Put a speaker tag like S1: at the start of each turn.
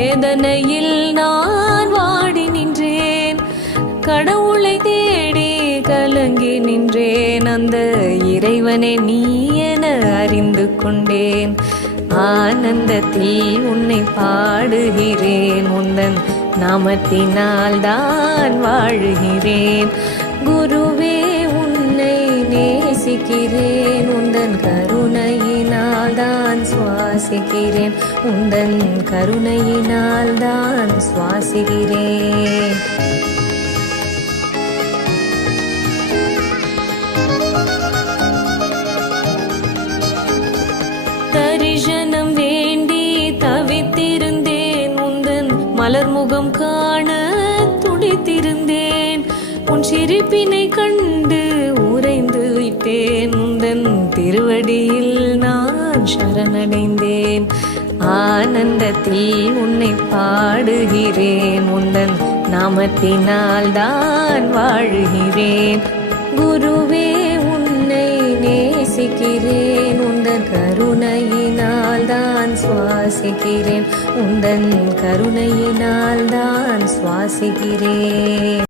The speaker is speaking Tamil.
S1: வேதனையில் நான் வாடி நின்றேன். கடவுளை தேடி கலங்கி நின்றேன். அந்த இறைவனை நீ என அறிந்து கொண்டேன். ஆனந்தத்தில் உன்னை பாடுகிறேன். உந்தன் நாமத்தினால் தான் வாழுகிறேன். குருவே உன்னை நேசிக்கிறேன். உந்தன் கரு தான் சுவாசிக்கிறேன். உந்தன் கருணையினால் தான் சுவாசிக்கிறேன். தரிசனம் வேண்டி தவித்திருந்தேன். உந்தன் மலர்முகம் காண துடித்திருந்தேன். உன் சிரிப்பினை கண்டு உறைந்து விட்டேன். உந்தன் திருவடியில் நான் நான் சரணடைந்தேன். ஆனந்தத்தில் உன்னை பாடுகிறேன். உந்தன் நாமத்தினால் தான் வாழுகிறேன். குருவே உன்னை நேசிக்கிறேன். உந்தன் கருணையினால் தான் சுவாசிக்கிறேன். உந்தன் கருணையினால் தான் சுவாசிக்கிறேன்.